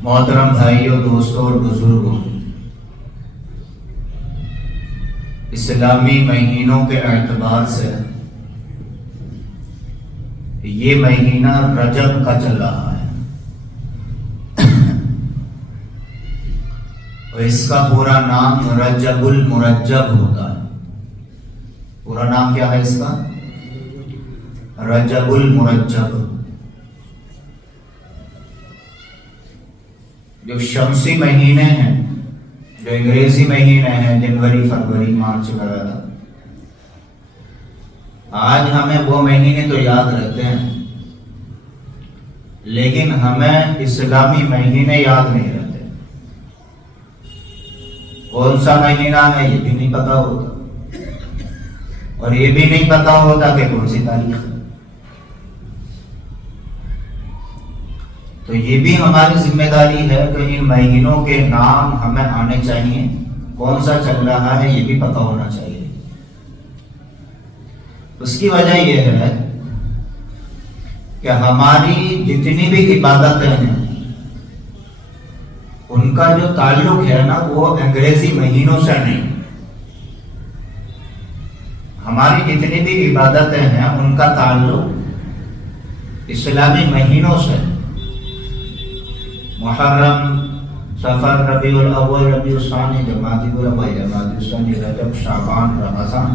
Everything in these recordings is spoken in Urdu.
محترم بھائیوں، دوستوں اور بزرگوں، اسلامی مہینوں کے اعتبار سے یہ مہینہ رجب کا چل رہا ہے اور اس کا پورا نام رجب المرجب ہوتا ہے۔ پورا نام کیا ہے اس کا؟ رجب المرجب۔ جو شمسی مہینے ہیں، جو انگریزی مہینے ہیں، جنوری، فروری، مارچ وغیرہ، آج ہمیں وہ مہینے تو یاد رہتے ہیں لیکن ہمیں اسلامی مہینے یاد نہیں رہتے۔ کون سا مہینہ ہے یہ بھی نہیں پتا ہوتا، اور یہ بھی نہیں پتا ہوتا کہ کون سی تاریخ ہے۔ تو یہ بھی ہماری ذمہ داری ہے کہ ان مہینوں کے نام ہمیں آنے چاہیے، کون سا چل رہا ہے یہ بھی پتا ہونا چاہیے۔ اس کی وجہ یہ ہے کہ ہماری جتنی بھی عبادتیں ہیں ان کا جو تعلق ہے نا وہ انگریزی مہینوں سے نہیں۔ ہماری جتنی بھی عبادتیں ہیں ان کا تعلق اسلامی مہینوں سے، محرم، سفر، ربیع الاول، ربیع الثانی، جمادی الاول، جمادی الثانی، رجب، شعبان، رمضان۔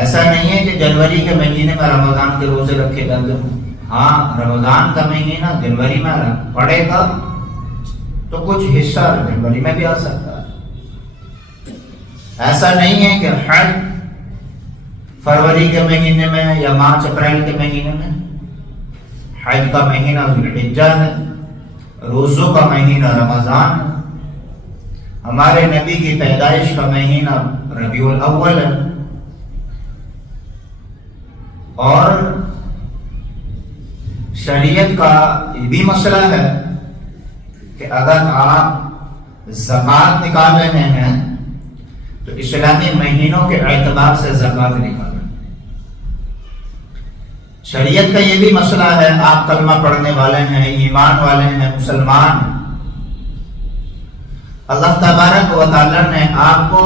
ایسا نہیں ہے کہ جنوری کے مہینے میں رمضان کے روزے رکھے جاتے ہوں۔ ہاں، رمضان کا مہینہ جنوری میں پڑے گا تو کچھ حصہ جنوری میں بھی آ سکتا ہے۔ ایسا نہیں ہے کہ حج فروری کے مہینے میں یا مارچ اپریل کے مہینے میں۔ حج کا مہینہ ذوالحجہ ہے، روزوں کا مہینہ رمضان ہے، ہمارے نبی کی پیدائش کا مہینہ ربیع الاول ہے۔ اور شریعت کا یہ بھی مسئلہ ہے کہ اگر آپ زکوٰۃ نکال رہے ہیں تو اسلامی مہینوں کے اعتبار سے زکوٰۃ نکالیں۔ شریعت کا یہ بھی مسئلہ ہے، آپ کلمہ پڑھنے والے ہیں، ایمان والے ہیں، مسلمان، اللہ تبارک و تعالیٰ نے آپ کو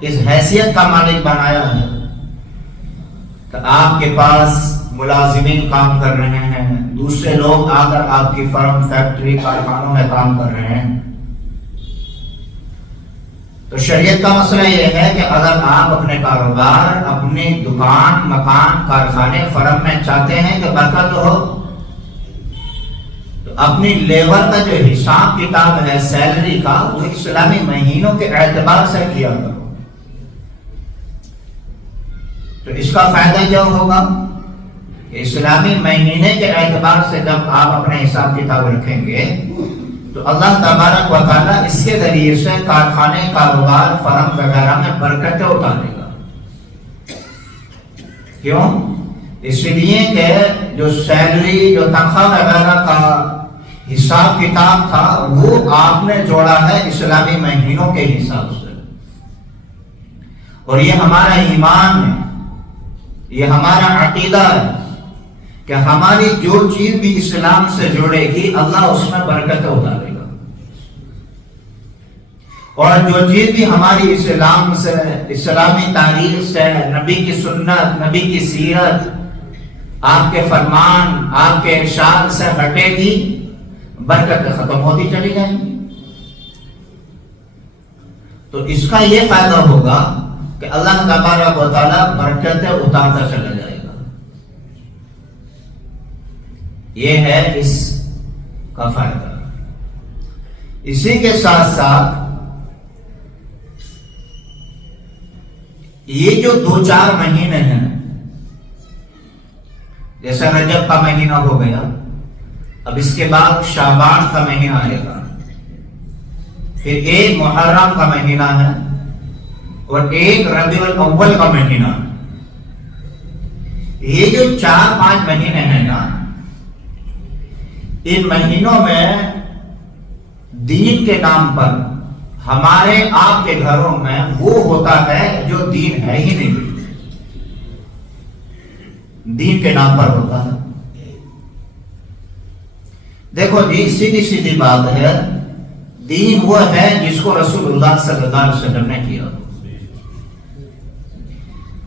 اس حیثیت کا مالک بنایا ہے کہ آپ کے پاس ملازمین کام کر رہے ہیں، دوسرے لوگ آ کر آپ کی فرم، فیکٹری، کارخانوں میں کام کر رہے ہیں۔ تو شریعت کا مسئلہ یہ ہے کہ اگر آپ اپنے کاروبار، اپنی دکان، مکان، کارخانے، فرم میں چاہتے ہیں کہ برکت ہو تو اپنی لیبر کا جو حساب کتاب ہے سیلری کا وہ اسلامی مہینوں کے اعتبار سے کیا کرو۔ تو اس کا فائدہ کیا ہوگا کہ اسلامی مہینے کے اعتبار سے جب آپ اپنے حساب کتاب رکھیں گے تو اللہ تبارک و تعالیٰ اس کے ذریعے سے کارخانے، کاروبار، فرم وغیرہ میں برکتیں اتارے گا۔ کیوں؟ اس لیے کہ جو سیلری، جو تنخواہ وغیرہ کا حساب کتاب تھا وہ آپ نے جوڑا ہے اسلامی مہینوں کے حساب سے۔ اور یہ ہمارا ایمان ہے، یہ ہمارا عقیدہ ہے کہ ہماری جو چیز بھی اسلام سے جڑے گی اللہ اس میں برکت اتارے گا، اور جو چیز بھی ہماری اسلام سے، اسلامی تاریخ سے، نبی کی سنت، نبی کی سیرت، آپ کے فرمان، آپ کے ارشاد سے ہٹے گی، برکتیں ختم ہوتی چلی جائیں گی۔ تو اس کا یہ فائدہ ہوگا کہ اللہ تبارک و تعالیٰ برکتیں اتارتا چلا جائے گا۔ یہ ہے اس کا فائدہ۔ اسی کے ساتھ ساتھ یہ جو 2-4 مہینے ہیں، جیسے رجب کا مہینہ ہو گیا، اب اس کے بعد شعبان کا مہینہ آئے گا، پھر ایک محرم کا مہینہ ہے اور ایک ربیع الاول کا مہینہ۔ یہ جو 4-5 مہینے ہیں نا، ان مہینوں میں دین کے نام پر ہمارے آپ کے گھروں میں وہ ہوتا ہے جو دین ہے ہی نہیں، دین کے نام پر ہوتا ہے۔ دیکھو جی سیدھی سیدھی بات ہے، دین وہ ہے جس کو رسول اللہ صلی اللہ علیہ وسلم نے کیا،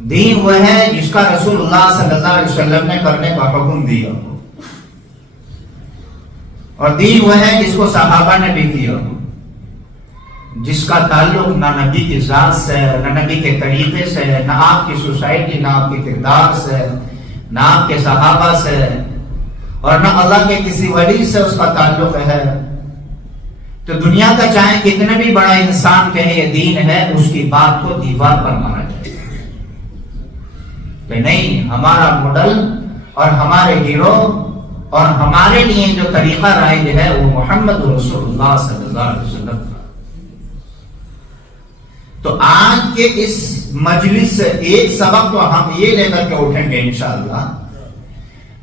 دین وہ ہے جس کا رسول اللہ صلی اللہ علیہ وسلم نے کرنے کا حکم دیا، اور دین وہ ہے جس کو صحابہ نے بھی کیا، جس کا تعلق نہ نبی کی ذات سے، نہ نبی کے طریقے سے، نہ آپ کی سوسائٹی، نہ آپ کے کردار سے، نہ آپ کے صحابہ سے، اور نہ اللہ کے کسی ولی سے اس کا تعلق ہے۔ تو دنیا کا چاہے کتنا بھی بڑا انسان کہے یہ دین ہے، اس کی بات کو دیوار پر مارا جائے کہ نہیں، ہمارا ماڈل اور ہمارے ہیرو اور ہمارے لیے جو طریقہ رائج ہے وہ محمد رسول اللہ صلی اللہ علیہ وسلم کا۔ تو آج کے اس مجلس سے ایک سبق تو ہم یہ لے کر کے اٹھیں گے انشاءاللہ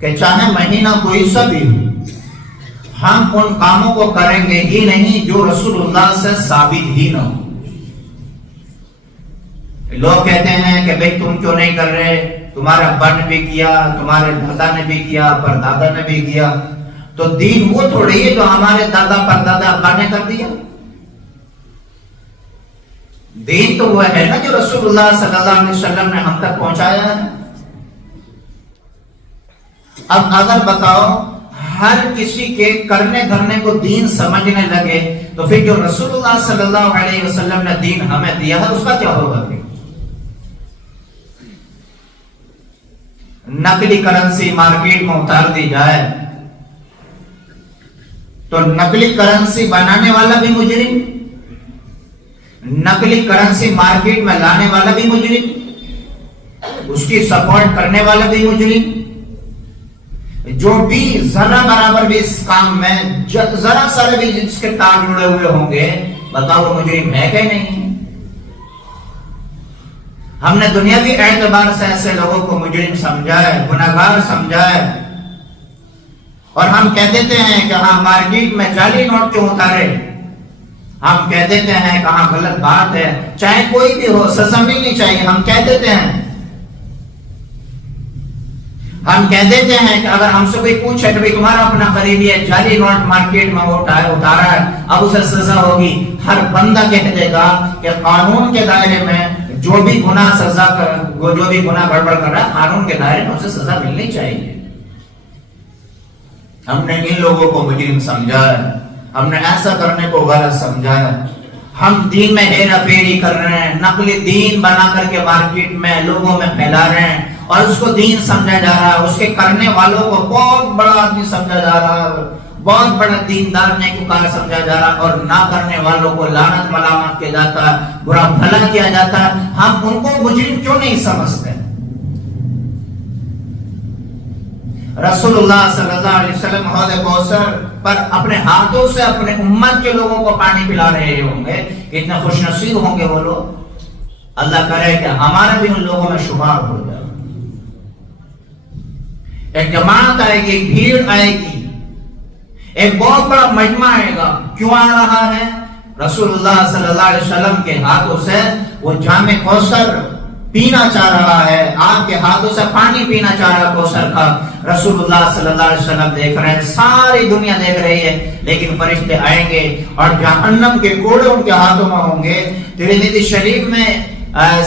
کہ چاہے مہینہ کوئی سا بھی ہو، ہم ان کاموں کو کریں گے ہی نہیں جو رسول اللہ سے ثابت ہی نہ ہو۔ لوگ کہتے ہیں کہ بھئی تم کیوں نہیں کر رہے، تمہارا ابا نے بھی کیا، تمہارے دادا نے بھی کیا، پردادا نے بھی کیا۔ تو دین وہ تھوڑی ہے جو ہمارے دادا پردادا ابا نے کر دیا، دین تو وہ ہے نا جو رسول اللہ صلی اللہ علیہ وسلم نے ہم تک پہنچایا ہے۔ اب اگر بتاؤ ہر کسی کے کرنے دھرنے کو دین سمجھنے لگے تو پھر جو رسول اللہ صلی اللہ علیہ وسلم نے دین ہمیں دیا ہے اس کا کیا ہوگا؟ پھر نقلی کرنسی مارکیٹ میں اتار دی جائے تو نقلی کرنسی بنانے والا بھی مجرم، نقلی کرنسی مارکیٹ میں لانے والا بھی مجرم، اس کی سپورٹ کرنے والا بھی مجرم، جو بھی ذرا برابر بھی اس کام میں ذرا سارے بھی جس کے تار جڑے ہوئے ہوں گے، بتاؤ وہ مجرم ہے کہ نہیں؟ ہم نے دنیاوی اعتبار سے ایسے لوگوں کو مجرم سمجھا ہے، گناہگار سمجھا ہے، اور ہم کہہ دیتے ہیں کہ ہاں مارکیٹ میں جعلی نوٹ کیوں اتارے، ہم کہہ دیتے ہیں کہ ہاں غلط بات ہے، چاہے کوئی بھی ہو سزا ملنی چاہیے، ہم کہہ دیتے ہیں۔ ہم کہہ دیتے ہیں کہ اگر ہم سے کوئی پوچھے کہ تمہارا اپنا قریبی ہے جعلی نوٹ مارکیٹ میں اتارا ہے، اب اسے سزا ہوگی، ہر بندہ کہہ دے گا کہ قانون کے دائرے میں جو بھی گناہ گڑبڑ کر رہا ہے قانون کے دائرے میں اسے سزا ملنی چاہیے۔ ہم نے ان لوگوں کو مجرم سمجھا ہے، ہم نے ایسا کرنے کو غلط سمجھا ہے، ہم دین میں ہیرا پھیری کر رہے ہیں، نقلی دین بنا کر کے مارکیٹ میں لوگوں میں پھیلا رہے ہیں، اور اس کو دین سمجھا جا رہا ہے، اس کے کرنے والوں کو بہت بڑا آدمی سمجھا جا رہا ہے، بہت بڑا دیندار نیکوکار سمجھا جا رہا ہے، اور نہ کرنے والوں کو لعنت ملامت کیا جاتا ہے، برا بھلا کیا جاتا ہے۔ ہم ان کو مجرم کیوں نہیں سمجھتے؟ رسول اللہ صلی اللہ علیہ وسلم حوض کوثر پر اپنے ہاتھوں سے اپنے امت کے لوگوں کو پانی پلا رہے ہوں گے، کتنے خوش نصیب ہوں گے وہ لوگ۔ اللہ کرے کہ ہمارا بھی ان لوگوں میں شمار ہو جائے۔ ایک جماعت آئے گی، ایک بھیڑ آئے گی، ایک بہت بڑا مجمع آئے گا۔ کیوں آ رہا ہے؟ رسول اللہ صلی اللہ علیہ وسلم کے ہاتھوں سے وہ جام کوثر پینا چاہ رہا ہے، آپ کے ہاتھوں سے پانی پینا چاہ رہا ہے کوثر کا۔ رسول اللہ صلی اللہ علیہ وسلم دیکھ رہے ہیں، ساری دنیا دیکھ رہی ہے، لیکن فرشتے آئیں گے اور جہنم کے کوڑے ان کے ہاتھوں میں ہوں گے۔ ترمذی شریف میں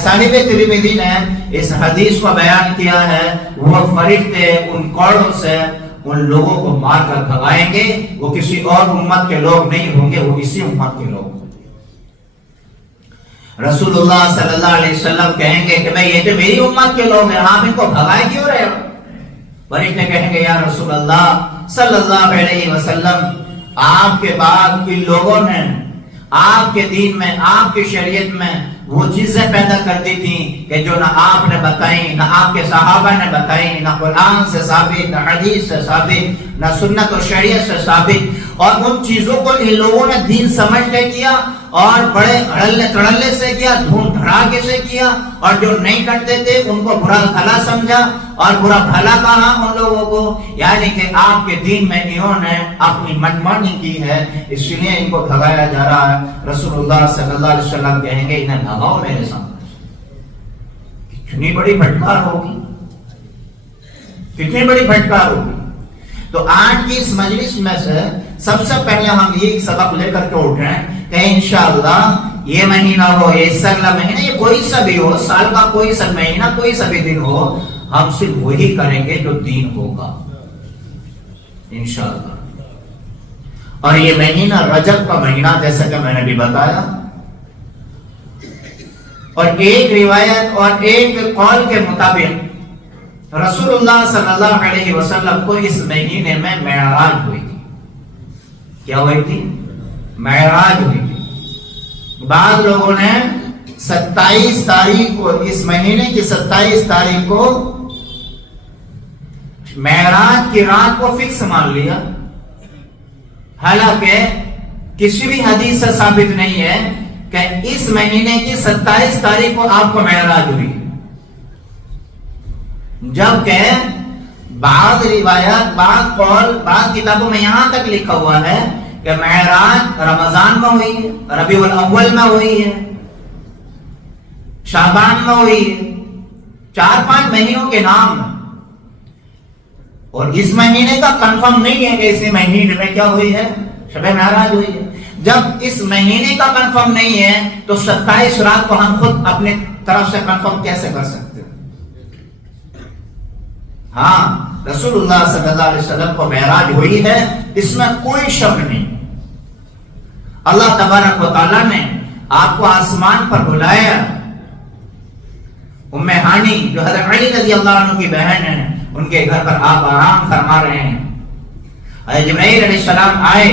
صاحب ترمذی نے اس حدیث کو بیان کیا ہے، وہ فرشتے ان کوڑوں سے ان لوگوں کو مار کر بھگائیں گے، وہ کسی اور امت کے لوگ نہیں ہوں گے، وہ اسی امت کے لوگ ہوں گے۔ رسول اللہ صلی اللہ علیہ وسلم کہیں گے کہ بھئی یہ تو میری امت کے لوگ ہیں، آپ ان کو بھگائے کیوں رہے ہو؟ فرشتے کہیں گے یا رسول اللہ صلی اللہ علیہ وسلم، آپ کے بعد ان لوگوں نے آپ کے دین میں، آپ کی شریعت میں وہ چیزیں پیدا کر دی تھیں کہ جو نہ آپ نے بتائیں، نہ آپ کے صحابہ نے بتائیں، نہ قرآن سے ثابت، نہ حدیث سے ثابت، نہ سنت و شریعت سے ثابت، اور ان چیزوں کو ان لوگوں نے دین سمجھ کے کیا اور بڑے اڑلے تڑلے سے کیا، دھون دھڑاکے سے کیا، اور جو نہیں کرتے تھے ان کو برا بھلا سمجھا اور برا بھلا کہا ان لوگوں کو، یعنی کہ آپ کے دین میں انہوں نے اپنی منمانی کی ہے، اس لیے ان کو بھگایا جا رہا ہے۔ رسول اللہ صلی اللہ علیہ وسلم کہیں گے انہیں بھگاؤ میرے سامنے۔ کتنی بڑی پھٹکار ہوگی، کتنی بڑی پھٹکار ہوگی۔ تو آج کی اس مجلس میں سے سب سے پہلے ہم یہ سبق لے کر کے اٹھیں کہ انشاءاللہ یہ مہینہ ہو، یہ اس سے اگلا مہینہ، یہ کوئی سا بھی ہو، سال کا کوئی سا مہینہ، کوئی سا بھی دن ہو، ہم صرف وہی کریں گے جو دین ہوگا انشاءاللہ۔ اور یہ مہینہ رجب کا مہینہ جیسا کہ میں نے بھی بتایا، اور ایک روایت اور ایک قول کے مطابق رسول اللہ صلی اللہ علیہ وسلم کو اس مہینے میں معراج ہوئی تھی۔ کیا ہوئی تھی؟ معراج ہوئی تھی۔ بعض لوگوں نے 27 تاریخ کو، اس مہینے کی 27 تاریخ کو معراج کی رات کو فکس مان لیا، حالانکہ کسی بھی حدیث سے ثابت نہیں ہے کہ اس مہینے کی 27 تاریخ کو آپ کو معراج ہوئی، جبکہ بعض روایات، بعض قول، بعض کتابوں میں یہاں تک لکھا ہوا ہے کہ معراج رمضان میں ہوئی ہے، ربیع الاول میں ہوئی ہے، شعبان میں ہوئی ہے، 4-5 مہینوں کے نام، اور اس مہینے کا کنفرم نہیں ہے کہ اس مہینے میں کیا ہوئی ہے، شب معراج ہوئی ہے۔ جب اس مہینے کا کنفرم نہیں ہے تو 27 رات کو ہم خود اپنے طرف سے کنفرم کیسے کر سکتے ہیں؟ ہاں، رسول اللہ صلی اللہ علیہ وسلم کو معراج ہوئی ہے، اس میں کوئی شک نہیں۔ اللہ تبارک و تعالیٰ نے آپ کو آسمان پر بلایا۔ ام ہانی جو حضرت علی رضی اللہ عنہ کی بہن ہے، ان کے گھر پر آپ آرام فرما رہے ہیں، حضرت جبرائیل علیہ السلام آئے،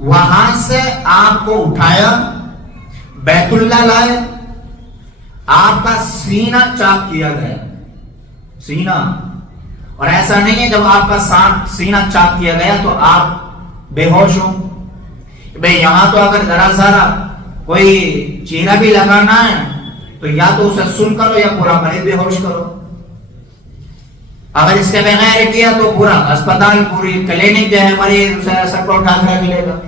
وہاں سے آپ کو اٹھایا، بیت اللہ لائے، آپ کا سینہ چاک کیا گیا، سینہ، اور ایسا نہیں ہے جب آپ کا سینہ چاک کیا گیا تو آپ بے ہوش ہو، بھئی یہاں تو اگر ذرا ذرا کوئی چیرا بھی لگانا ہے تو یا تو اسے سن کرو یا پورا مریض بے ہوش کرو، اگر اس کے بغیر کیا تو پورا اسپتال، پوری کلینک جو ہے مریض اسے سر کو اٹھا کر لے گا۔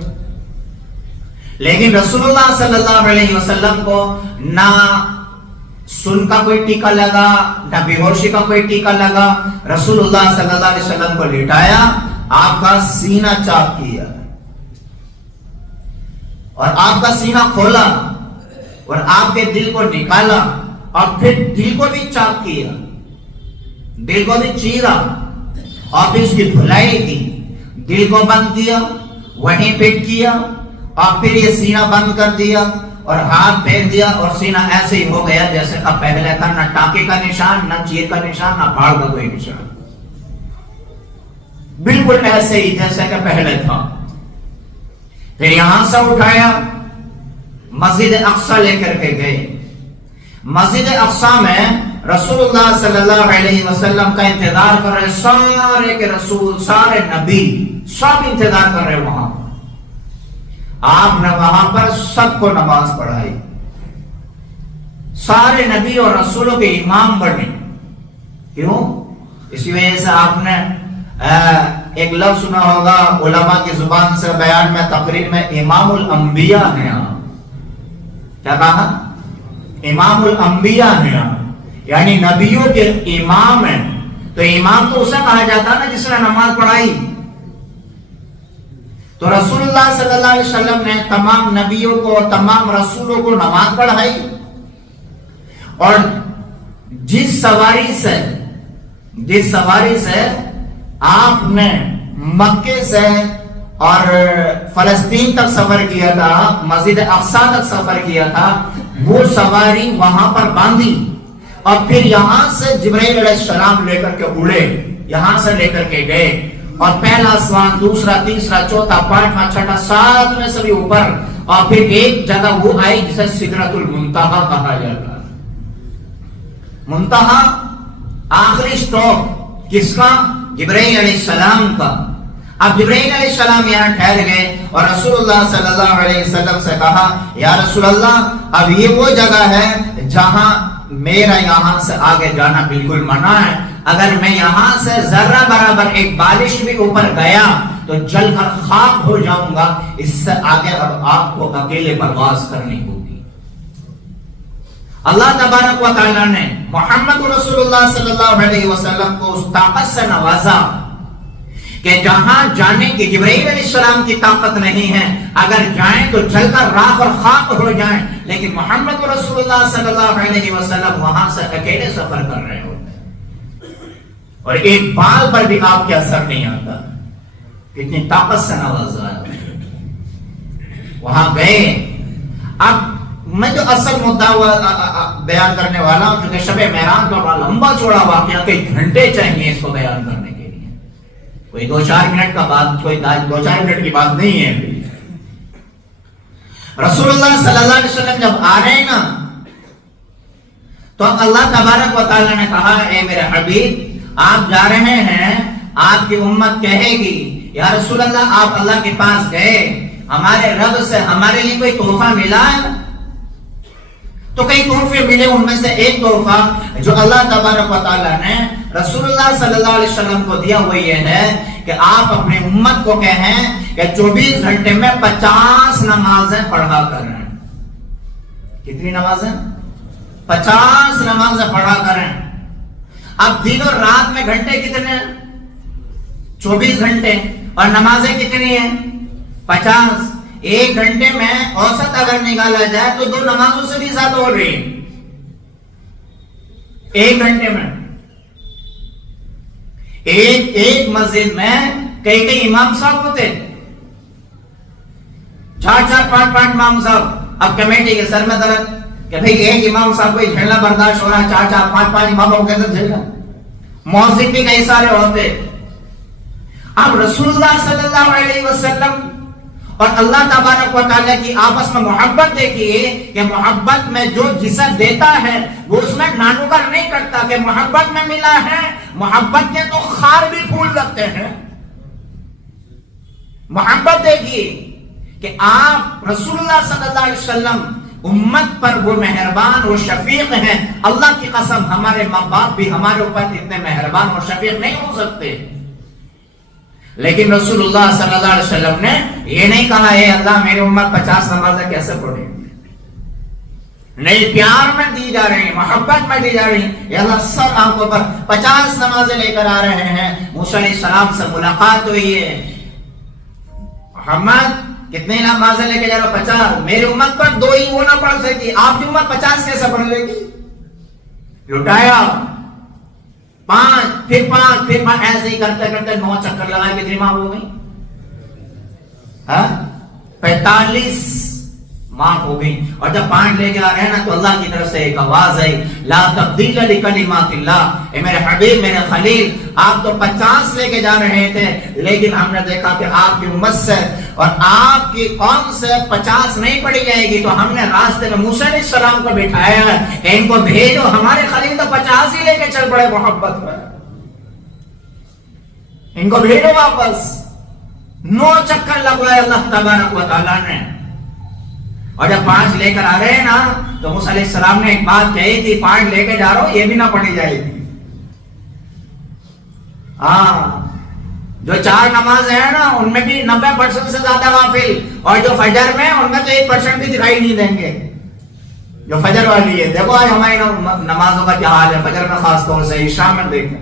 لیکن رسول اللہ صلی اللہ علیہ وسلم کو نہ سن کا کوئی ٹیکا لگا، نہ بے ہوشی کا کوئی ٹیکا لگا، رسول اللہ صلی اللہ علیہ وسلم کو لٹایا، آپ کا سینہ چاک کیا، اور آپ کا سینہ کھولا، اور آپ کے دل کو نکالا، اور پھر دل کو بھی چاک کیا، دل کو بھی چیرا، اور پھر اس کی دھلائی کی، دل کو بند کیا، وہیں فٹ کیا، اور پھر یہ سینہ بند کر دیا، اور ہاتھ پھیر دیا، اور سینہ ایسے ہی ہو گیا جیسے کا پہلے تھا، نہ ٹانکے کا نشان، نہ چیر کا نشان، نہ پھاڑ کا کوئی نشان، بالکل ایسے ہی جیسے کہ پہلے تھا۔ پھر یہاں سے اٹھایا، مسجد اقصی لے کر کے گئے۔ مسجد اقصی میں رسول اللہ صلی اللہ علیہ وسلم کا انتظار کر رہے، سارے کے رسول، سارے نبی، سب انتظار کر رہے وہاں۔ آپ نے وہاں پر سب کو نماز پڑھائی، سارے نبی اور رسولوں کے امام بنے۔ کیوں؟ اسی وجہ سے آپ نے ایک لفظ سنا ہوگا علماء کی زبان سے، بیان میں، تقریر میں، امام الانبیاء ہیں آپ۔ کیا کہا؟ امام الانبیاء ہیں آپ، یعنی نبیوں کے امام ہیں۔ تو امام تو اسے کہا جاتا نا جس نے نماز پڑھائی۔ تو رسول اللہ صلی اللہ علیہ وسلم نے تمام نبیوں کو، تمام رسولوں کو نماز پڑھائی، اور جس سواری سے آپ نے مکے سے اور فلسطین تک سفر کیا تھا، مسجد اقصی تک سفر کیا تھا، وہ سواری وہاں پر باندھی، اور پھر یہاں سے جبرائیل علیہ السلام لے کر کے اڑے، یہاں سے لے کر کے گئے، اور پہلا آسمان، دوسرا، تیسرا، چوتھا، پانچواں، چھٹا، سات میں سبھی اوپر، اور پھر ایک جگہ وہ آئی جسے سدرۃ المنتہا کہا جاتا ہے۔ منتہا آخری سٹاپ کس کا؟ جبرائیل علیہ السلام کا۔ اب جبرائیل علیہ السلام یہاں ٹھہر گئے، اور رسول اللہ صلی اللہ علیہ وسلم سے کہا، یا رسول اللہ، اب یہ وہ جگہ ہے جہاں میرا یہاں سے آگے جانا بالکل منع ہے، اگر میں یہاں سے ذرہ برابر ایک بالش بھی اوپر گیا تو جل کر خاک ہو جاؤں گا، اس سے آگے اب آپ کو اکیلے پرواز کرنی ہوگی۔ اللہ تبارک و تعالیٰ نے محمد رسول اللہ صلی اللہ علیہ وسلم کو اس طاقت سے نوازا کہ جہاں جانے کی جبرائیل علیہ السلام کی طاقت نہیں ہے، اگر جائیں تو چل کر راکھ اور خاک ہو جائیں، لیکن محمد رسول اللہ صلی اللہ علیہ وسلم وہاں سے اکیلے سفر کر رہے ہوتے ہیں اور ایک بال پر بھی آپ کے اثر نہیں آتا، کتنی طاقت سے نوازا ہے۔ وہاں گئے۔ اب میں جو اصل مدعا بیان کرنے والا ہوں، کیونکہ شب معراج کا بڑا لمبا چوڑا واقعہ، کئی گھنٹے چاہیے اس کو بیان کرنے کے لیے، کوئی 2-4 منٹ کا بات، کوئی 2-4 منٹ کی بات نہیں ہے۔ رسول اللہ صلی اللہ علیہ وسلم جب آ رہے ہیں نا، تو اللہ تبارک و تعالیٰ نے کہا اے میرے حبیب آپ جا رہے ہیں، آپ کی امت کہے گی یا رسول اللہ آپ اللہ کے پاس گئے، ہمارے رب سے ہمارے لیے کوئی تحفہ ملا ہے؟ تو کئی تحفے ملے، ان میں سے ایک تحفہ جو اللہ تبارک و تعالیٰ نے رسول اللہ صلی اللہ علیہ وسلم کو دیا وہ یہ ہے کہ آپ اپنی امت کو کہیں کہ 24 گھنٹے میں 50 نمازیں پڑھا کریں۔ کتنی نمازیں؟ 50 نمازیں پڑھا کریں۔ اب دن اور رات میں گھنٹے کتنے ہیں؟ 24 گھنٹے، اور نمازیں کتنی ہیں؟ 50۔ ایک گھنٹے میں اوسط اگر نکالا جائے تو 2 نمازوں سے بھی زیادہ ہو رہی ہے ایک گھنٹے میں۔ ایک مسجد میں کئی امام صاحب ہوتے، 4-5 امام صاحب۔ اب کمیٹی کے سر میں درد کہ بھئی ایک امام صاحب کو جھیلنا برداشت ہو رہا ہے، 4-5 اماموں کو کیسے جھیلنا؟ مؤذن بھی کئی سارے ہوتے۔ اب رسول اللہ صلی اللہ علیہ وسلم اور اللہ تبارک و تعالیٰ کی آپس میں محبت دیکھیے کہ محبت میں جو جسے دیتا ہے وہ اس میں نانوگر نہیں کرتا کہ محبت میں ملا ہے، محبت کے تو خار بھی پھول لگتے ہیں۔ محبت دیکھیے کہ آپ رسول اللہ صلی اللہ علیہ وسلم امت پر وہ مہربان اور شفیق ہیں۔ اللہ کی قسم ہمارے ماں باپ بھی ہمارے اوپر اتنے مہربان اور شفیق نہیں ہو سکتے، لیکن رسول اللہ صلی اللہ علیہ وسلم نے یہ نہیں کہا اے اللہ میری امت 50 نمازیں کیسے پڑھے، نہیں، پیار میں دی جا رہی ہیں، محبت میں دی جا رہی ہیں۔ اے اللہ سب آنکھوں پر 50 نمازیں لے کر آ رہے ہیں۔ موسیٰ علیہ السلام سے ملاقات ہوئی ہے، محمد کتنے نمازیں لے کے جا رہے ہو؟ 50۔ میری امت پر 2 ہی وہ نہ پڑھ سکتی، آپ کی امت 50 کیسے پڑھ لے گی؟ لٹایا 5، پھر 5، ایسے ہی کرتے کرتے 9 چکر لگائے، کتنی معاف ہو گئی؟ 45 معاف ہو گئی۔ اور جب 5 لے کے آ رہے ہیں نا تو اللہ کی طرف سے ایک آواز آئی، لا تبدیل لکلمات اللہ۔ اے میرے حبیب، میرے خلیل، آپ تو 50 لے کے جا رہے تھے، لیکن ہم نے دیکھا کہ آپ کی امت سے اور آپ کی قوم سے 50 نہیں پڑھی جائے گی، تو ہم نے راستے میں موسیٰ علیہ السلام کو بٹھایا ہے کہ ان کو بھیجو۔ ہمارے خلیل تو 50 ہی لے کے چل پڑے محبت میں، ان کو بھیجو واپس۔ 9 چکر لگوائے اللہ تبارک و تعالیٰ نے، اور جب 5 لے کر آ رہے ہیں نا تو موسیٰ علیہ السلام نے ایک بات کہی تھی، 5 لے کے جا رہا ہوں یہ بھی نہ پڑھی جائے گی۔ جو 4 نماز ہیں نا ان میں بھی 90% سے زیادہ غافل، اور جو فجر میں ان میں تو 1% بھی دکھائی نہیں دیں گے، جو فجر والی ہے۔ دیکھو آج ہماری نمازوں کا کیا حال ہے، فجر میں خاص طور سے، عشاء میں دیکھیں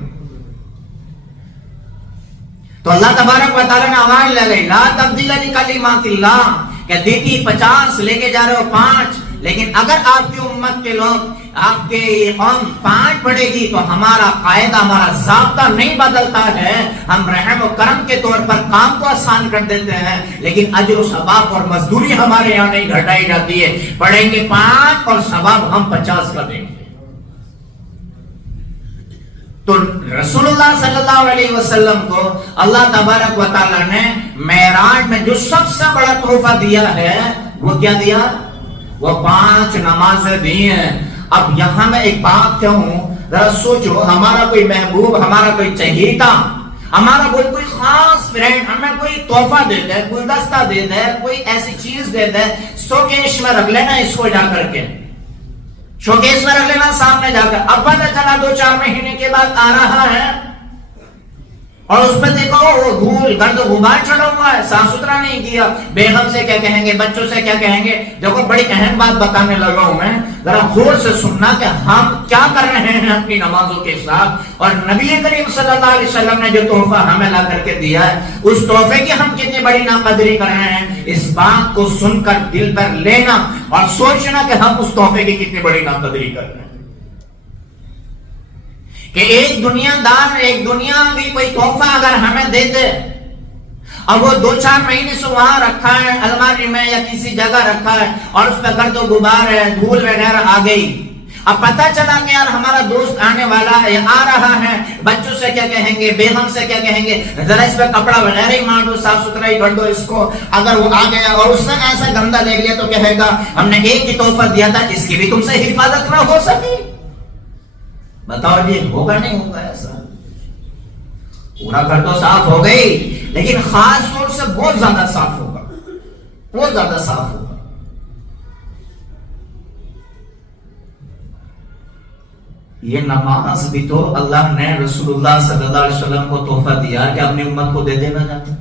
تو اللہ تبارک و تعالیٰ نے آواز لگائی، لا تبدیل لکلمات اللہ، کہ دیتی 50 لے کے جا رہے ہو 5، لیکن اگر آپ کی امت کے لوگ، آپ کے قوم 5 پڑھے گی تو ہمارا قاعدہ، ہمارا ضابطہ نہیں بدلتا ہے، ہم رحم و کرم کے طور پر کام کو آسان کر دیتے ہیں، لیکن اجر و ثواب اور مزدوری ہمارے یہاں نہیں گھٹائی جاتی ہے، پڑھیں گے 5 اور ثواب ہم 50 کا دیں گے۔ تو رسول اللہ صلی اللہ علیہ وسلم کو اللہ تبارک و تعالیٰ نے معراج میں جو سب سے بڑا تحفہ دیا ہے وہ کیا دیا؟ وہ 5 نمازیں دی ہیں۔ اب یہاں میں ایک بات کہوں، ذرا سوچو، ہمارا کوئی محبوب، ہمارا کوئی چہیتا، ہمارا کوئی خاص فرینڈ ہمیں کوئی تحفہ دے دے، کوئی دستہ دے دے، کوئی ایسی چیز دے دے، شوکیش میں رکھ لینا اس کو، جا کر کے شوکیس میں رکھ لینا سامنے جا کر، اب پتہ چلا 2-4 مہینے کے بعد آ رہا ہے اور اس پہ دیکھو وہ دھول گرد و غبار چڑھا ہوا ہے، صاف ستھرا نہیں کیا، بیگم سے کیا کہیں گے، بچوں سے کیا کہیں گے. دیکھو بڑی اہم بات بتانے لگا ہوں میں، ذرا غور سے سننا کہ ہم کیا کر رہے ہیں اپنی نمازوں کے ساتھ. اور نبی کریم صلی اللہ علیہ وسلم نے جو تحفہ ہمیں لا کر کے دیا ہے، اس تحفے کی ہم کتنی بڑی ناقدری کر رہے ہیں. اس بات کو سن کر دل پر لینا اور سوچنا کہ ہم اس تحفے کی کتنی بڑی ناقدری کر رہے ہیں. کہ ایک دنیا دار، ایک دنیاوی کوئی تحفہ اگر ہمیں دے دے اور وہ 2-4 مہینے سے وہاں رکھا ہے الماری میں یا کسی جگہ رکھا ہے اور اس پہ گرد و غبار ہے، دھول وغیرہ آ گئی، اب پتہ چلا کہ یار ہمارا دوست آنے والا ہے یا آ رہا ہے، بچوں سے کیا کہیں گے، بیگم سے کیا کہیں گے، ذرا اس پہ کپڑا وغیرہ ہی مار دو، صاف ستھرا ہی کر دو اس کو. اگر وہ آ گیا اور اس نے ایسا گندا دیکھ لیا تو کہے گا ہم نے ایک ہی تحفہ دیا تھا، اس کی بھی تم سے حفاظت نہ ہو سکی. بتاؤ جی ہوگا نہیں ہوگا ایسا؟ پورا گھر تو صاف ہو گئی لیکن خاص طور سے بہت زیادہ صاف ہوگا، بہت زیادہ صاف ہوگا. یہ نماز بھی تو اللہ نے رسول اللہ صلی اللہ علیہ وسلم کو تحفہ دیا کہ اپنی امت کو دے دینا چاہتا.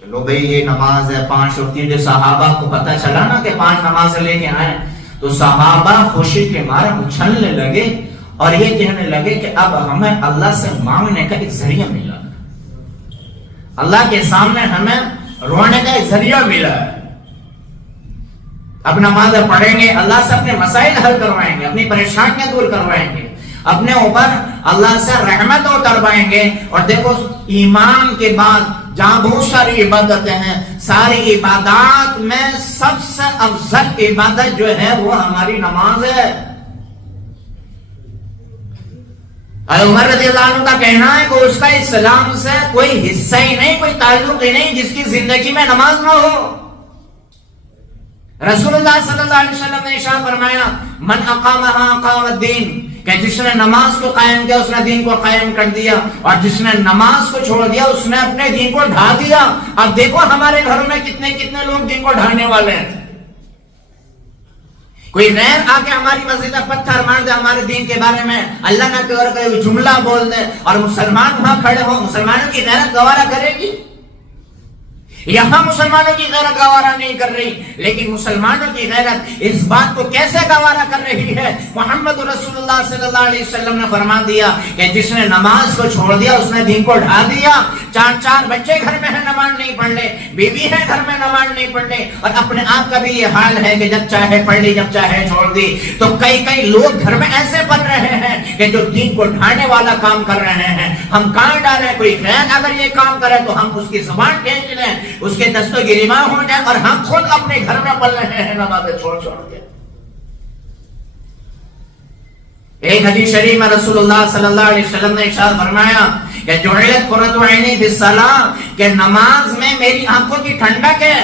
چلو بھئی یہ نماز ہے 5 وقت. جو صحابہ کو پتہ چلا نا کہ 5 نمازیں لے کے آئے تو صحابہ خوشی کے مارے اچھلنے لگے اور یہ کہنے لگے کہ اب ہمیں اللہ سے مانگنے کا ایک ذریعہ ملا، اللہ کے سامنے ہمیں رونے کا ایک ذریعہ ملا ہے. اب نمازیں پڑھیں گے، اللہ سے اپنے مسائل حل کروائیں گے، اپنی پریشانیاں دور کروائیں گے، اپنے اوپر اللہ سے رحمت اتروائیں گے. اور دیکھو ایمان کے بعد جہاں بہت ساری عبادتیں ہیں، ساری عبادات میں سب سے افضل عبادت جو ہے وہ ہماری نماز ہے. عمر رضی اللہ عنہ کا کہنا ہے کہ اس کا اسلام سے کوئی حصہ ہی نہیں، کوئی تعلق ہی نہیں جس کی زندگی میں نماز نہ ہو. رسول اللہ صلی اللہ علیہ وسلم نے ارشاد فرمایا من اقامها اقام الدین، کہ جس نے نماز کو قائم کیا اس نے دین کو قائم کر دیا، اور جس نے نماز کو چھوڑ دیا اس نے اپنے دین کو ڈھا دیا. اب دیکھو ہمارے گھروں میں کتنے کتنے لوگ دین کو ڈھانے والے ہیں. کوئی غیر آ کے ہماری مسجد میں پتھر مار دے ہمارے دین کے بارے میں، اللہ نہ کرے کوئی جملہ بول دے اور مسلمان وہاں کھڑے ہوں، مسلمانوں کی غیرت گوارا کرے گی؟ یہاں مسلمانوں کی غیرت گوارا نہیں کر رہی، لیکن مسلمانوں کی غیرت اس بات کو کیسے گوارا کر رہی ہے؟ محمد رسول اللہ صلی اللہ علیہ وسلم نے فرما دیا کہ جس نے نماز کو چھوڑ دیا اس نے دین کو ڈھا دیا. 4 بچے گھر میں ہیں نماز نہیں پڑھ لے، بیوی ہے گھر میں نماز نہیں پڑھ لے، اور اپنے آپ کا بھی یہ حال ہے کہ جب چاہے پڑھ لی جب چاہے چھوڑ دی. تو کئی لوگ گھر میں ایسے بن رہے ہیں کہ جو دین کو ڈھانے والا کام کر رہے ہیں. ہم کہاں ڈالیں؟ کوئی غیر اگر یہ کام کرے تو ہم اس کی زبان کھینچ لیں، اس کے دستوں گریباں ہو جائے، اور ہم خود اپنے گھر میں پڑھ رہے ہیں نمازیں چھوڑ کے. ایک حدیث شریف میں رسول اللہ صلی اللہ علیہ وسلم نے ارشاد فرمایا کہ جعلت قرۃ عینی فی الصلاۃ، کہ نماز میں میری آنکھوں کی ٹھنڈک ہے،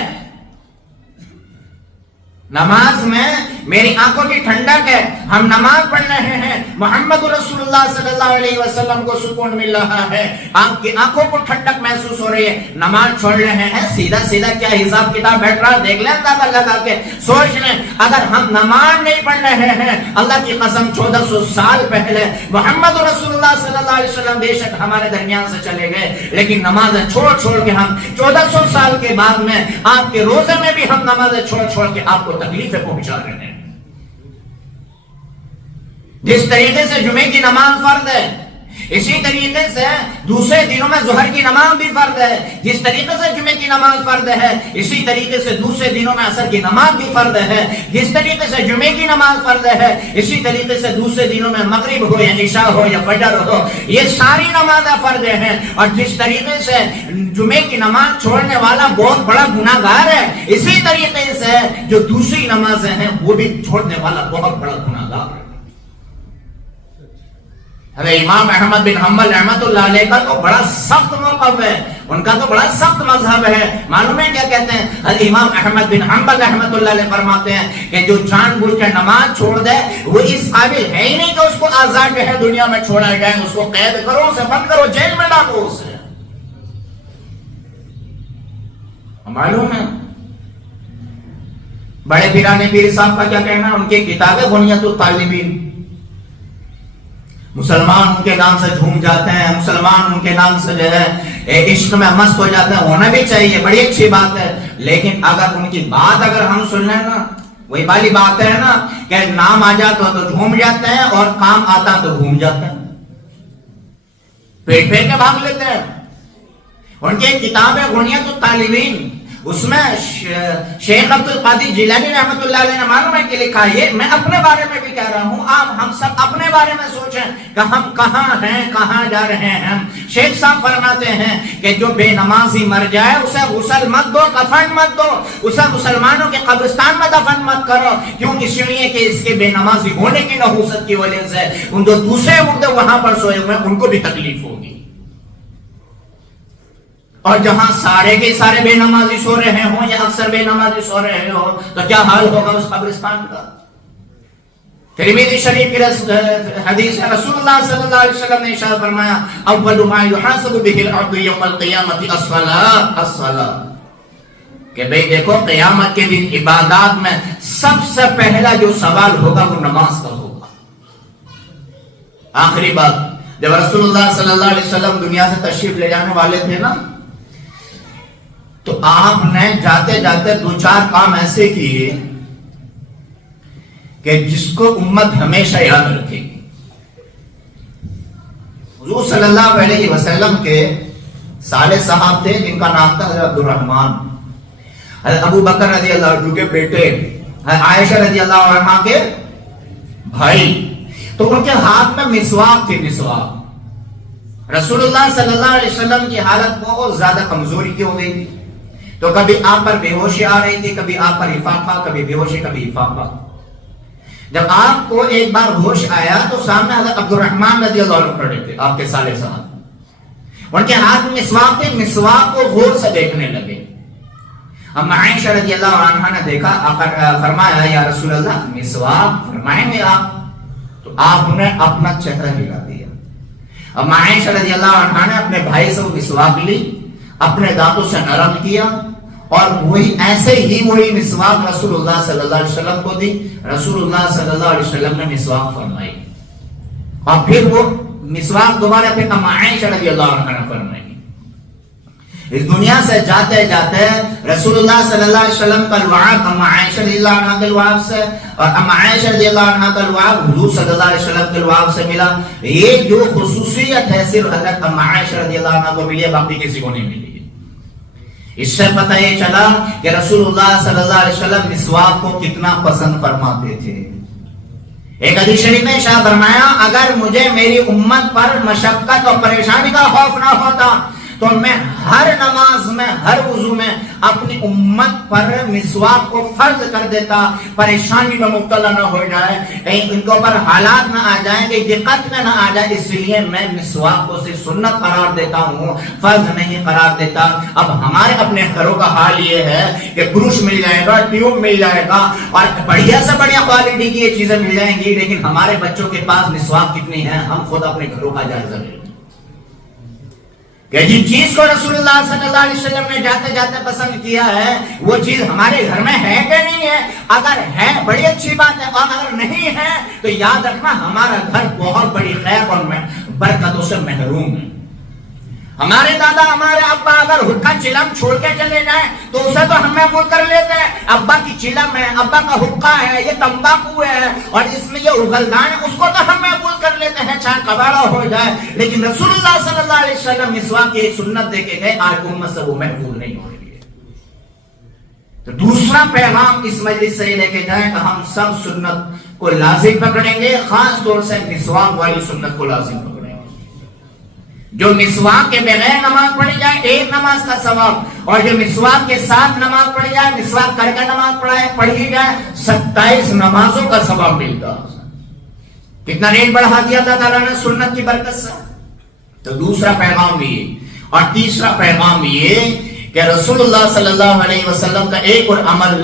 نماز میں میری آنکھوں کی ٹھنڈک ہے. ہم نماز پڑھ رہے ہیں، محمد رسول اللہ صلی اللہ علیہ وسلم کو سکون مل رہا ہے، آپ کی آنکھوں کو ٹھنڈک محسوس ہو رہی ہے. نماز چھوڑ رہے ہیں، سیدھا کیا حساب کتاب بیٹھ رہا ہے دیکھ لیں، اندازہ لگا کے سوچ لیں. اگر ہم نماز نہیں پڑھ رہے ہیں، اللہ کی قسم 1400 سال پہلے محمد رسول اللہ صلی اللہ علیہ وسلم بے شک ہمارے درمیان سے چلے گئے، لیکن نمازیں چھوڑ کے ہم 1400 سال کے بعد میں آپ کے روزے میں بھی ہم نمازیں چھوڑ کے آپ کو تکلیفیں پہنچا رہے ہیں. جس طریقے سے جمعے کی نماز فرض ہے، اسی طریقے سے دوسرے دنوں میں ظہر کی نماز بھی فرض ہے. جس طریقے سے جمعے کی نماز فرض ہے، اسی طریقے سے دوسرے دنوں میں عصر کی نماز بھی فرض ہے. جس طریقے سے جمعے کی نماز فرض ہے، اسی طریقے سے دوسرے دنوں میں مغرب ہو یا عشاء ہو یا فجر ہو، یہ ساری نمازیں فرض ہیں. اور جس طریقے سے جمعے کی نماز چھوڑنے والا بہت بڑا گناہگار ہے، اسی طریقے سے جو دوسری نمازیں ہیں وہ بھی چھوڑنے والا بہت بڑا گناہگار ہے. امام احمد بن حنبل رحمۃ اللہ علیہ کا تو بڑا سخت موقف ہے، ان کا تو بڑا سخت مذہب ہے. معلوم ہے کیا کہتے ہیں؟ امام احمد بن حنبل رحمۃ اللہ علیہ فرماتے ہیں کہ جو جان بوجھ کر نماز چھوڑ دے وہ اس قابل ہے ہی نہیں کہ اس کو آزاد ہے دنیا میں چھوڑا جائے. اس کو قید کرو، اسے بند کرو، جیل میں ڈالو اسے. معلوم ہے بڑے پیرانے پیر صاحب کا کیا کہنا ہے؟ ان کی کتابیں بنیاد الطالبین، مسلمان ان کے نام سے جھوم جاتے ہیں، مسلمان ان کے نام سے جو ہے عشق میں مست ہو جاتے ہیں، ہونا بھی چاہیے، بڑی اچھی بات ہے، لیکن اگر ان کی بات اگر ہم سن لیں نا، وہی والی بات ہے نا کہ نام آ جاتا تو جھوم جاتے ہیں اور کام آتا تو گھوم جاتے ہیں، پیٹ پھیر کے بھاگ لیتے ہیں۔ ان کی کتابیں غنیت الطالبین، اس میں شیخ عبد القادر جیلانی رحمۃ اللہ علیہ نے معلوم ہے کہ لکھا ہے، میں اپنے بارے میں بھی کہہ رہا ہوں، آپ ہم سب اپنے بارے میں سوچیں کہ ہم کہاں ہیں، کہاں جا رہے ہیں۔ شیخ صاحب فرماتے ہیں کہ جو بے نمازی مر جائے اسے غسل مت دو، کفن مت دو، اسے مسلمانوں کے قبرستان میں دفن مت کرو، کیوں؟ اس لیے کہ اس کے بے نمازی ہونے کی نحوست کی وجہ سے ان جو دوسرے مردے وہاں پر سوئے ہوئے ہیں ان کو بھی تکلیف ہوگی، اور جہاں سارے کے سارے بے نمازی سو رہے ہوں یا اکثر بے نمازی سو رہے ہو تو کیا حال ہوگا اس قبرستان کا۔ ترمذی شریف کی حدیث ہے، رسول اللہ صلی اللہ علیہ وسلم نے ارشاد فرمایا، اول ما يحاسب به العبد يوم القيامة الصلاة، کہ بھئی دیکھو قیامت کے دن عبادات میں سب سے پہلا جو سوال ہوگا وہ نماز کا ہوگا۔ آخری بات، جب رسول اللہ صلی اللہ علیہ وسلم دنیا سے تشریف لے جانے والے تھے نا، تو آپ نے جاتے جاتے دو چار کام ایسے کیے کہ جس کو امت ہمیشہ یاد رکھے گی۔ حضور صلی اللہ علیہ وسلم کے صالح صاحب تھے جن کا نام تھا حضرت عبد الرحمن، حضرت ابو بکر رضی اللہ عنہ کے بیٹے، حضرت عائشہ رضی اللہ عنہ کے بھائی، تو ان کے ہاتھ میں مسواک تھی، مسواک۔ رسول اللہ صلی اللہ علیہ وسلم کی حالت بہت زیادہ کمزوری کی ہو گئی تھی، تو کبھی آپ پر بے ہوشی آ رہی تھی، کبھی آپ پر افاقہ، کبھی بے ہوشی، کبھی افاقہ۔ جب آپ کو ایک بار ہوش آیا تو سامنے حضرت عبد الرحمن رضی اللہ عنہ کھڑے تھے، آپ کے صالح صاحب، ان کے ہاتھ میں مسواک تھی، مسواک کو غور سے دیکھنے لگے۔ اب عائشہ رضی اللہ عنہ نے دیکھا، فرمایا یا رسول اللہ مسواک فرمائیں گے آپ؟ تو آپ نے اپنا چہرہ ہلا دیا۔ اب عائشہ رضی اللہ عنہ نے اپنے بھائی سے وہ مسواک لی، اپنے دانتوں سے نرم کیا، اور وہی ایسے ہی وہی مسواک رسول اللہ صلی اللہ علیہ وسلم کو دی۔ رسول اللہ صلی اللہ علیہ وسلم نے مسواک فرمائی، اور پھر وہ مسواک دوبارہ پھر عائشہ رضی اللہ عنہ نے فرمائی۔ اس دنیا سے جاتے جاتے رسول اللہ صلی اللہ علیہ وسلم کا لعاب عائشہ رضی اللہ عنہ کے لعاب سے، اور عائشہ رضی اللہ عنہ کا لعاب حضور صلی اللہ علیہ وسلم کے لعاب سے ملا۔ یہ جو خصوصیت ہے صرف حضرت عائشہ رضی اللہ عنہ کو ملی ہے، باقی کسی کو نہیں ملی۔ اس سے پتہ یہ چلا کہ رسول اللہ صلی اللہ علیہ وسلم مسواک کو کتنا پسند فرماتے تھے۔ ایک حدیث شریف میں ارشاد فرمایا، اگر مجھے میری امت پر مشقت اور پریشانی کا خوف نہ ہوتا تو میں ہر نماز میں، ہر وضو میں اپنی امت پر مسواک کو فرض کر دیتا، پریشانی میں مبتلا نہ ہو جائے، کہیں ان کے اوپر حالات نہ آ جائیں، کہ دقت میں نہ آ جائے، اس لیے میں مسواک کو صرف سنت قرار دیتا ہوں، فرض نہیں قرار دیتا۔ اب ہمارے اپنے گھروں کا حال یہ ہے کہ برش مل جائے گا، ٹیوب مل جائے گا، اور بڑھیا سے بڑھیا کوالٹی کی یہ چیزیں مل جائیں گی، لیکن ہمارے بچوں کے پاس مسواک کتنی ہے؟ ہم خود اپنے گھروں کا جائزہ لیں کہ جن چیز کو رسول اللہ صلی اللہ علیہ وسلم نے جاتے جاتے پسند کیا ہے وہ چیز ہمارے گھر میں ہے کہ نہیں ہے؟ اگر ہے بڑی اچھی بات ہے، اور اگر نہیں ہے تو یاد رکھنا ہمارا گھر بہت بڑی خیر اور برکتوں سے محروم ہے۔ ہمارے دادا، ہمارے ابا اگر حکا چلم چھوڑ کے چلے جائیں تو اسے تو ہم محفوظ کر لیتے ہیں، ابا کی چلم ہے، ابا کا حکا ہے، یہ تمباکو ہے اور اس میں یہ اگلدان ہے، اس کو تو ہم محفوظ کر لیتے ہیں چاہے کباڑا ہو جائے، لیکن رسول اللہ صلی اللہ علیہ وسلم مسواک کی ایک سنت دے کے گئے، آج امت سے وہ محفوظ نہیں ہو رہی ہے۔ تو دوسرا پیغام اس مجلس سے لے کے جائیں کہ ہم سب سنت کو لازم پکڑیں گے، خاص طور سے مسواک والی سنت کو لازم پکڑیں گے۔ جو مسواک کے بغیر نماز پڑھی جائے ایک نماز کا ثواب، اور جو مسواک کے ساتھ نماز پڑھی جائے، مسواک کر کے نماز پڑھی جائے، 27 نمازوں کا ثواب ملتا۔ کتنا ریٹ بڑھا دیا اللہ تعالیٰ نے سنت کی برکت سے۔ تو دوسرا پیغام یہ، اور تیسرا پیغام یہ کہ رسول اللہ صلی اللہ علیہ وسلم کا ایک اور عمل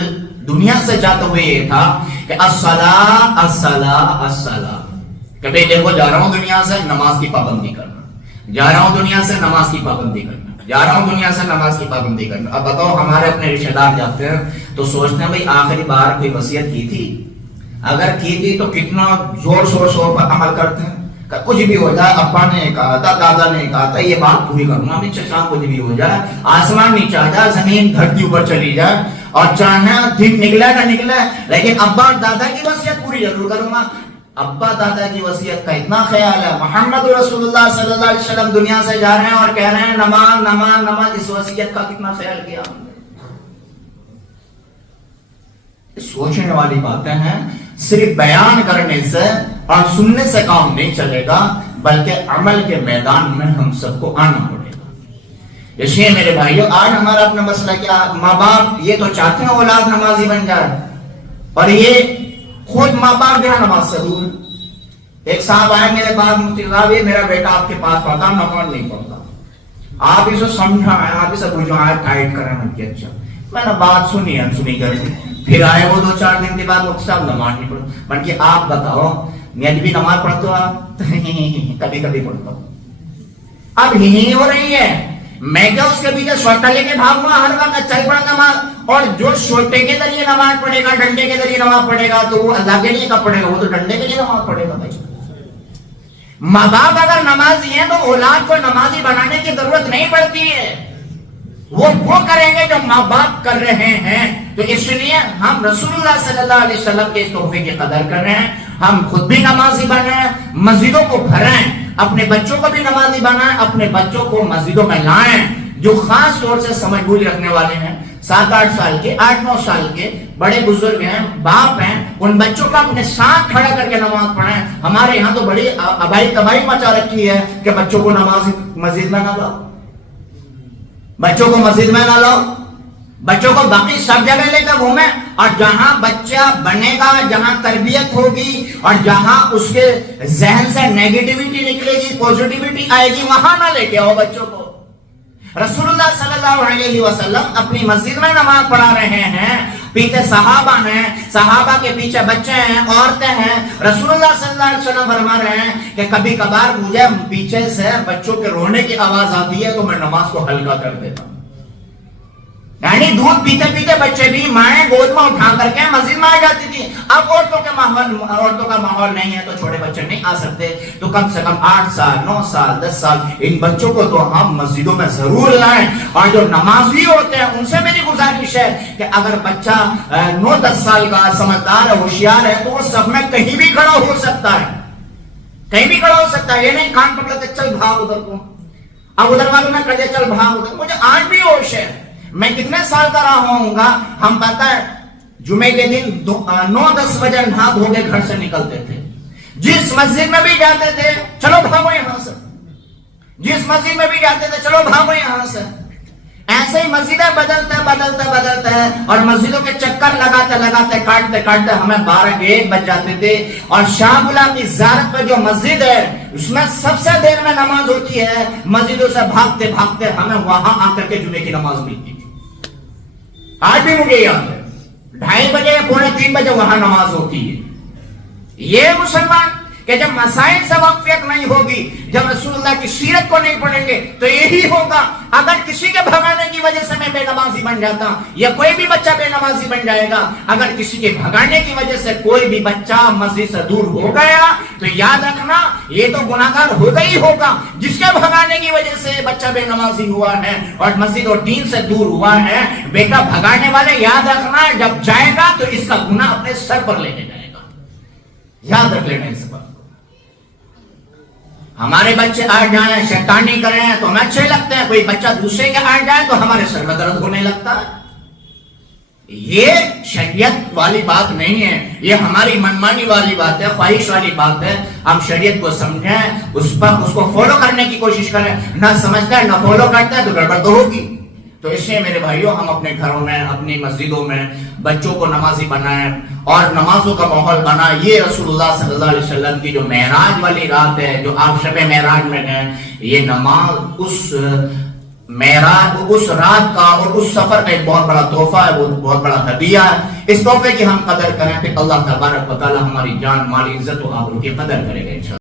دنیا سے جاتے ہوئے یہ تھا کہ الصلاۃ الصلاۃ الصلاۃ، کہ بھئی دیکھو جا رہا ہوں دنیا سے نماز کی پابندی کرنا، جا رہا ہوں دنیا سے نماز کی پابندی کرنا، جا رہا ہوں دنیا سے نماز کی پابندی کرنا۔ اب بتاؤ ہمارے اپنے رشتہ دار جاتے ہیں تو سوچتے ہیں بھئی آخری بار کوئی وصیت کی تھی، اگر کی تھی تو کتنا زور شور پر عمل کرتے ہیں، کچھ بھی ہو جائے، ابا نے کہا تھا، دادا نے کہا تھا، یہ بات پوری کروں گا میں، شام کچھ بھی ہو جائے، آسمان نیچے آ جائے، زمین دھرتی اوپر چلی جائے، اور چاہے دن نکلا نہ نکلا، لیکن ابا اور دادا کی وصیت پوری ضرور کروں گا۔ ابا دادا کی وصیت کا اتنا خیال ہے، محمد رسول اللہ صلی اللہ علیہ وسلم دنیا سے جا رہے ہیں اور کہہ رہے ہیں نماز نماز نماز، اس وصیت کا کتنا خیال کیا؟ سوچنے والی باتیں ہیں۔ صرف بیان کرنے سے اور سننے سے کام نہیں چلے گا، بلکہ عمل کے میدان میں ہم سب کو آنا پڑے گا۔ اس لیے میرے بھائیو، آج ہمارا اپنا مسئلہ کیا، ماں باپ یہ تو چاہتے ہیں اولاد نمازی بن جائے، اور یہ خود ماں باپ جو ہے نماز سے دور۔ ایک صاحب آئے میرے پاس، مفتی صاحب یہ میرا بیٹا آپ کے پاس پڑھتا، نماز نہیں پڑھتا، آپ اسے سمجھائیں، آپ اسے بجھائیں، ٹائٹ کریں۔ من کے اچھا، میں نے بات سنی انسنی کر دی۔ پھر آئے وہ 2-4 دن کے بعد، مفتی صاحب نماز نہیں پڑھتا۔ من کے آپ بتاؤ، میں بھی نماز پڑھتا ہوں آپ؟ کبھی کبھی پڑھتا ہوں۔ اب ہی ہو رہی ہے، میں کیا اس کے پیچھے شوٹا لے کے بھاگوں ہر وقت؟ چل پڑا نماز، اور جو شوٹے کے ذریعے نماز پڑھے گا، ڈنڈے کے ذریعے نماز پڑھے گا، تو وہ اللہ کے لیے کب پڑھے گا؟ وہ تو ڈنڈے کے لیے نماز پڑھے گا بھائی۔ ماں باپ اگر نمازی ہیں تو اولاد کو نمازی بنانے کی ضرورت نہیں پڑتی ہے، وہ کریں گے جو ماں باپ کر رہے ہیں۔ تو اس لیے ہم رسول اللہ صلی اللہ علیہ وسلم کے اس تحفے کی قدر کر رہے ہیں، ہم خود بھی نمازی بنیں، مسجدوں کو بھریں، اپنے بچوں کو بھی نمازی بنائیں، اپنے بچوں کو مسجدوں میں لائیں۔ جو خاص طور سے سمجھ بوجھ رکھنے والے ہیں، 7-8 سال کے، 8-9 سال کے بڑے بزرگ ہیں، باپ ہیں، ان بچوں کو اپنے ساتھ کھڑا کر کے نماز پڑھائیں۔ ہمارے یہاں تو بڑی آبائی تباہی مچا رکھی ہے کہ بچوں کو نماز مسجد میں نہ لاؤ، بچوں کو مسجد میں نہ لاؤ، بچوں کو باقی سب جگہ لے کر گھومیں، اور جہاں بچہ بنے گا، جہاں تربیت ہوگی، اور جہاں اس کے ذہن سے نیگیٹیوٹی نکلے گی، پوزیٹیوٹی آئے گی، وہاں نہ لے کے آؤ بچوں کو۔ رسول اللہ صلی اللہ علیہ وسلم اپنی مسجد میں نماز پڑھا رہے ہیں، پیچھے صحابہ ہیں، صحابہ کے پیچھے بچے ہیں، عورتیں ہیں۔ رسول اللہ صلی اللہ علیہ وسلم فرما رہے ہیں کہ کبھی کبھار مجھے پیچھے سے بچوں کے رونے کی آواز آتی ہے تو میں نماز کو ہلکا کر دیتا ہوں۔ یعنی دودھ پیتے پیتے بچے بھی مائیں گود میں اٹھا کر کے مسجد میں آ جاتی تھی۔ اب عورتوں کا ماحول نہیں ہے تو چھوٹے بچے نہیں آ سکتے، تو کم سے کم 8 سال 9 سال 10 سال ان بچوں کو تو ہم مسجدوں میں ضرور لائیں۔ اور جو نمازی ہوتے ہیں ان سے میری گزارش ہے کہ اگر بچہ 9-10 سال کا سمجھدار ہے، ہوشیار ہے، تو وہ سب میں کہیں بھی کھڑا ہو سکتا ہے، کہیں بھی کھڑا ہو سکتا ہے۔ یہ نہیں کان پکڑ کے چل بھاگ ادھر کو، اب ادھر والوں نے کر دیا چل بھاگ ادھر۔ مجھے آج بھی ہوش ہے، میں کتنے سال کا رہا ہوں گا، ہم پتہ ہے جمعے کے دن 9-10 بجے نہا دھو کے گھر سے نکلتے تھے، جس مسجد میں بھی جاتے تھے چلو بھاگو یہاں سے، جس مسجد میں بھی جاتے تھے چلو بھاگو یہاں سے۔ ایسے ہی مسجدیں بدلتے ہیں، اور مسجدوں کے چکر لگاتے کاٹتے ہمیں 12-1 بج جاتے تھے۔ اور شاہ غلام کی زیارت پہ جو مسجد ہے اس میں سب سے دیر میں نماز ہوتی ہے، مسجدوں سے بھاگتے ہمیں وہاں آ کر کے جمعے کی نماز ملتی تھی۔ آج بھی مجھے یاد ہے 2:30 بجے یا 2:45 بجے وہاں نماز ہوتی ہے۔ یہ مسلمان کہ جب مسائل سے واقفیت نہیں ہوگی، جب رسول اللہ کی سیرت کو نہیں پڑھیں گے تو یہی ہوگا۔ اگر کسی کے بھگانے کی وجہ سے میں بے نمازی بن جاتا یا کوئی بھی بچہ بے نمازی بن جائے گا، اگر کسی کے بھگانے کی وجہ سے کوئی بھی بچہ مسجد سے دور ہو گیا تو یاد رکھنا یہ تو گناہگار ہوگا ہی ہوگا۔ جس کے بھگانے کی وجہ سے بچہ بے نمازی ہوا ہے اور مسجد اور دین سے دور ہوا ہے، بیٹا بھگانے والے یاد رکھنا جب جائے گا تو اس کا گناہ اپنے سر پر لے کے جائے گا، یاد رکھ لینا اس بات۔ ہمارے بچے آ جائیں شیطانی کریں تو ہمیں اچھے لگتے ہیں، کوئی بچہ دوسرے کے آ جائے تو ہمارے سر میں درد ہونے لگتا ہے۔ یہ شریعت والی بات نہیں ہے، یہ ہماری منمانی والی بات ہے، خواہش والی بات ہے۔ ہم شریعت کو سمجھیں، اس کو فالو کرنے کی کوشش کریں، نہ سمجھتا ہے نہ فالو کرتا ہے تو گڑبڑ تو ہوگی۔ تو اس لیے میرے بھائیوں، ہم اپنے گھروں میں اپنی مسجدوں میں بچوں کو نمازی بنائیں اور نمازوں کا ماحول بنائیں۔ یہ رسول اللہ صلی اللہ علیہ وسلم کی جو معراج والی رات ہے، جو آپ شب معراج میں گئے، یہ نماز اس معراج اس رات کا اور اس سفر کا ایک بہت بڑا تحفہ ہے، وہ بہت بڑا ہدیہ ہے۔ اس تحفے کی ہم قدر کریں، پھر اللہ تبارک و تعالی ہماری جان مال عزت و آبرو کی قدر کرے گا۔